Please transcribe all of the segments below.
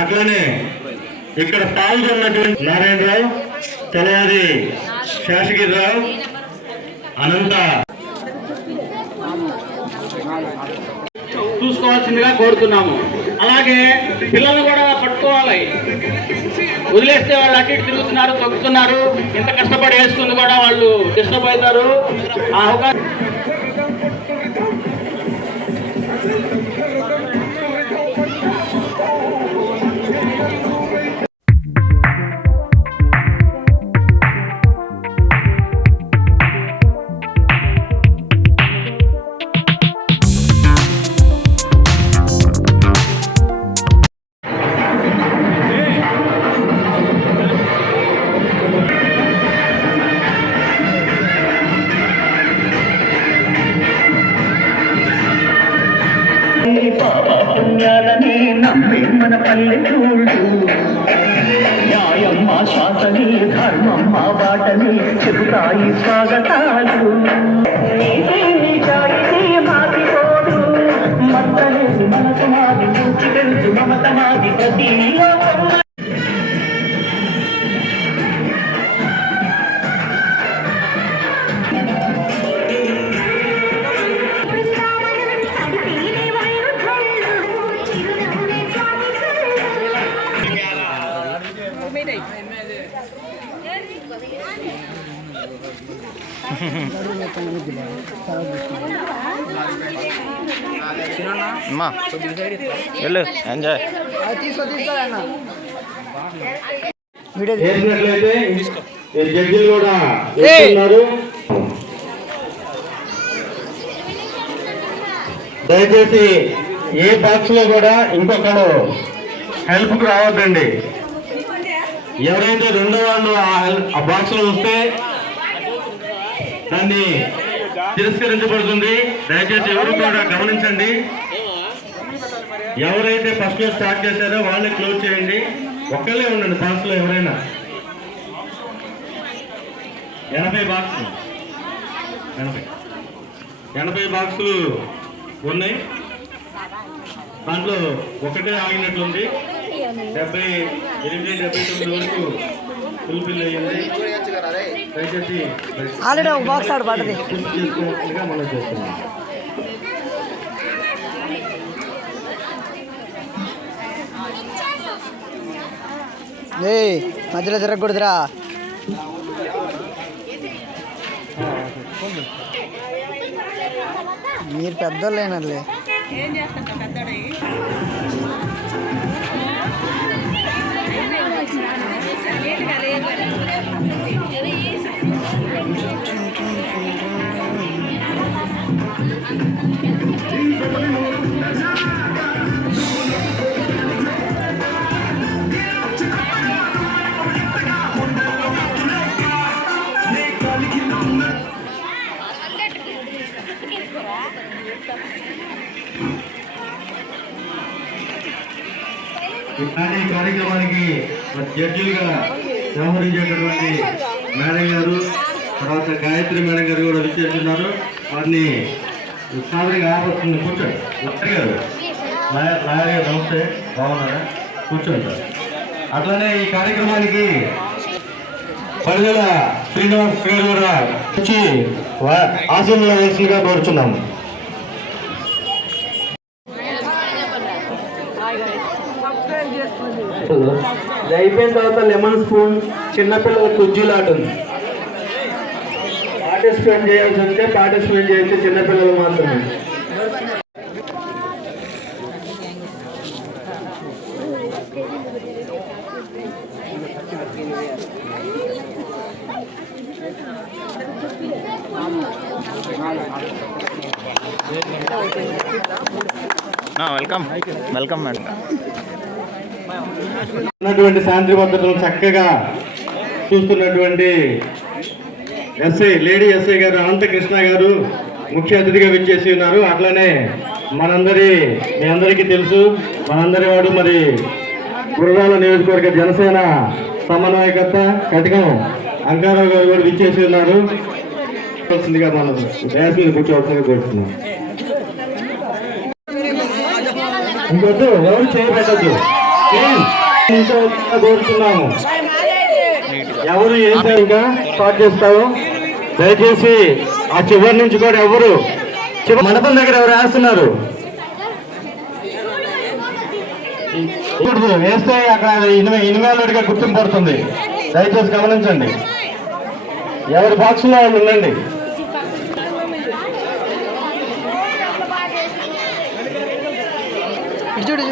అట్లానే ఇక్కడ పాల్గొన్నటువంటి నారాయణరావు, తెలవాది శేషగిరిరావు, అనంత చూసుకోవాల్సిందిగా కోరుతున్నాము. అలాగే పిల్లలు కూడా పట్టుకోవాలి. వదిలేస్తే వాళ్ళు అటు ఇటు తిరుగుతున్నారు, తొక్కుతున్నారు. ఇంత కష్టపడి వేసుకుంది కూడా వాళ్ళు డిస్టర్బ్ అవుతారు. ఆ అవకాశం మన పల్లెటూళ్ళు న్యాయం మా శ్వాసని, ధర్మం మా బాటని చెబుతాయి స్వాగతాలు. మాదిపోదు మత్తలేదు మనసు మాది, పూర్తి తెలుసు మమత మాది ప్రతి ఎంజాయ్ జడ్జిలు కూడా ఉన్నారు. దయచేసి ఏ బాక్స్ లో కూడా ఇంకొకరు హెల్ప్ కు రావద్దండి. ఎవరైతే రెండో వాళ్ళు ఆ బాక్స్ లో వస్తే దాన్ని తిరస్కరించబడుతుంది. దయచేసి ఎవరు కూడా గమనించండి. ఎవరైతే ఫస్ట్ లో స్టార్ట్ చేశారో వాళ్ళే క్లోజ్ చేయండి. ఒక్కళ్ళే ఉండండి బాక్స్ లో. ఎవరైనా 80 బాక్సులు ఉన్నాయి. దాంట్లో ఒకటే ఆగినట్లుంది. 78, 79 వరకు ఫుల్ఫిల్ అయ్యింది. దయచేసి ఆల్రెడీ ఒక బాక్స్ ఆడ పడ్డది. చేసుకోవాల్సిందిగా మనం చేస్తున్నాం. మధ్యలో జరగకూడదురా. మీరు పెద్దోళ్ళేనర్లే. ఏం చేస్తా పెద్దోడు ఈ కార్యక్రమానికి జడ్జిలుగా వ్యవహరించేటటువంటి మేడం గారు, తర్వాత గాయత్రి మేడం గారు కూడా విచ్చేస్తున్నారు. వారిని సాదరంగా ఆపడుతుంది. కూర్చోండి. లక్ష్మి గారు, లాయర్ గారు నమస్తే, బాగున్నారా? కూర్చోండి. అట్లనే ఈ కార్యక్రమానికి పరిధుల శ్రీనివాస్ గారు కూడా వచ్చి ఆశీర్వాదం వేయాల్సిందిగా కోరుచున్నాము. అయిపోయిన తర్వాత లెమన్ స్పూన్, చిన్నపిల్లల కుజ్జీలాట ఉంది. పార్టిసిపేట్ చేయాల్సి ఉంటే పార్టిసిపేట్ చేయొచ్చు, చిన్నపిల్లలు మాత్రమే. Welcome welcome madam. ఉన్నటువంటి శాంతి భద్రతలు చక్కగా చూస్తున్నటువంటి ఎస్ఐ, లేడీ ఎస్ఐ గారు అనంత కృష్ణ గారు ముఖ్య అతిథిగా విచ్చేసి ఉన్నారు. అట్లనే మీ అందరికీ తెలుసు, మనందరి వాడు మరి గురజాల నియోజకవర్గ జనసేన సమన్వయకర్త కటికం అంకారావు గారు కూడా విచ్చేసి ఉన్నారు. మనం డ్యాన్స్ మీద కూర్చోవలసిందిగా కోరుతున్నాం. ఇంకొద్దు, ఎవరు చేయబెట్టద్దు, కోరుతున్నాము. ఎవరు ఏం ఇంకా స్టార్ట్ చేస్తావు, దయచేసి ఆ చివరి నుంచి కూడా ఎవరు మండపం దగ్గర ఎవరు వేస్తున్నారు వేస్తే అక్కడ ఇనిమేలుగా గుర్తింపు పడుతుంది. దయచేసి గమనించండి, ఎవరి బాక్స్ లో వాళ్ళు ఉండండి. చూడు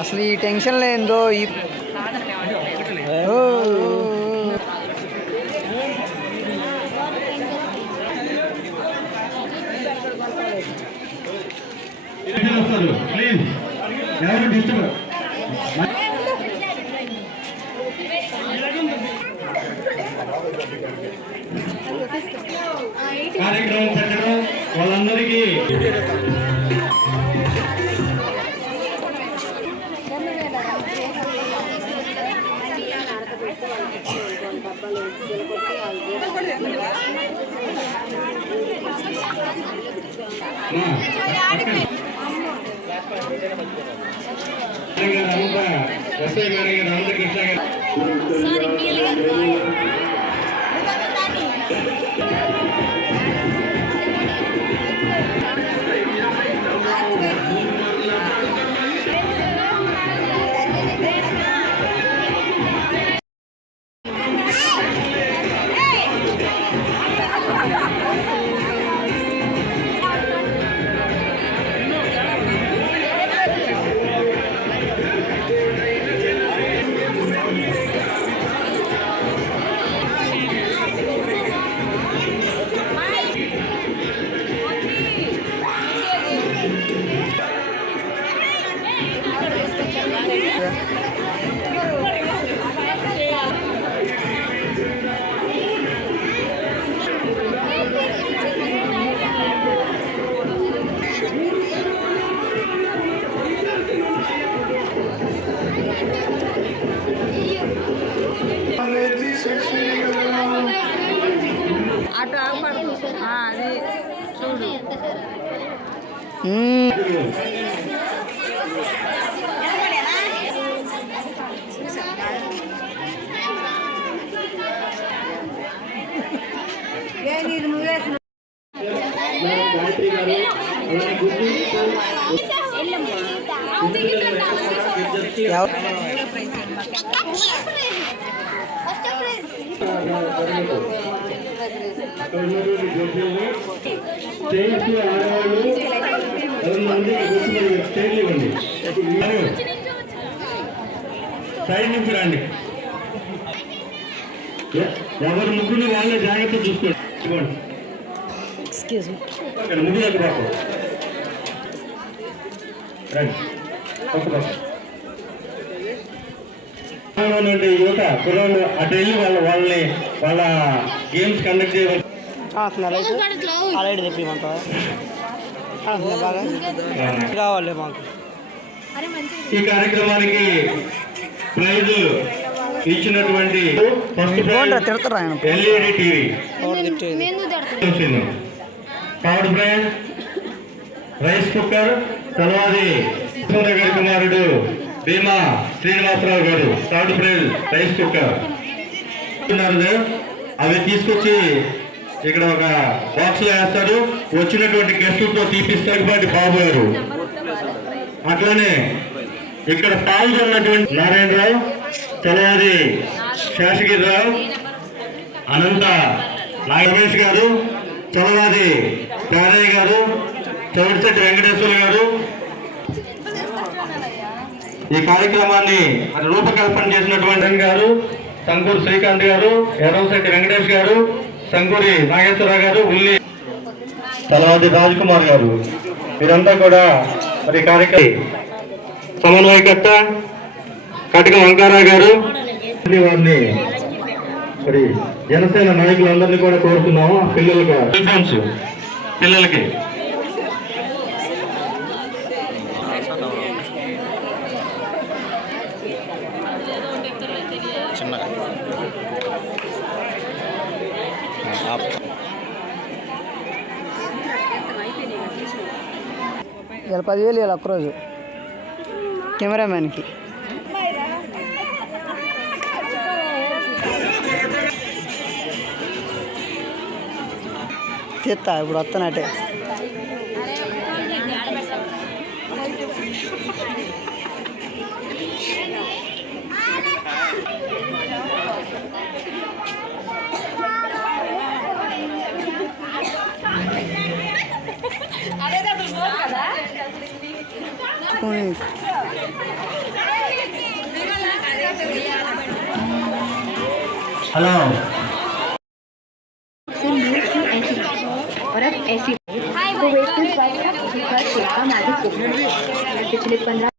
అసలు ఈ టెన్షన్ లేదో ఈ కార్యక్రమం పెట్టడం వాళ్ళందరికీ అటు ఆపడదు అది చూడు. సైడ్ నుంచి రండి, ఎవరు ముగ్గురు వాళ్ళే జాగ్రత్త చూసుకోండి. ముగ్గురు పాపం రండి, యువత పిల్లలు అటు వెళ్ళి వాళ్ళ గేమ్స్ కండక్ట్ చేయవచ్చు. కావాలి మాకు ఈ కార్యక్రమానికి ప్రైజ్ ఇచ్చినటువంటి LED TV, third prize rice cooker Talavadi గారి కుమారుడు భీమా శ్రీనివాసరావు గారు, థర్డ్ ప్రైజ్ రైస్ కుక్కర్. అవి తీసుకొచ్చి ఇక్కడ ఒక బాక్స్ లో వేస్తాడు, వచ్చినటువంటి గెస్టులతో తీపిస్తాడు బాబు గారు. అట్లానే ఇక్కడ పాల్గొన్నటువంటి నారాయణరావు, తలవాది శేషగిరిరావు, అనంత నాగేష్ గారు, తలవాది కారయ్య గారు, చౌడిశెట్టి వెంకటేశ్వర గారు ఈ కార్యక్రమాన్ని రూపకల్పన చేసినటువంటి గారు, సంకూరు శ్రీకాంత్ గారు, ఎర్రవశెట్టి వెంకటేష్ గారు, సంకూరి నాగేశ్వరరావు గారు, ఉల్లి తలవాది రాజ్ కుమార్ గారు, వీరంతా కూడా మరి కార్యక్రమ సమన్వయకర్త కటికం అంకారా గారు, వారిని మరి జనసేన నాయకులందరినీ కూడా కోరుతున్నాము. పిల్లలకు సెల్ ఫోన్స్ పిల్లలకి ఇలా 10,000 ఇవ్వాలి ఒక్కరోజు కెమెరామ్యాన్కి. తీస్తా ఇప్పుడు వస్తానటే. హలో और अब ऐसी तो वेट सेवा मालिक पिछले 15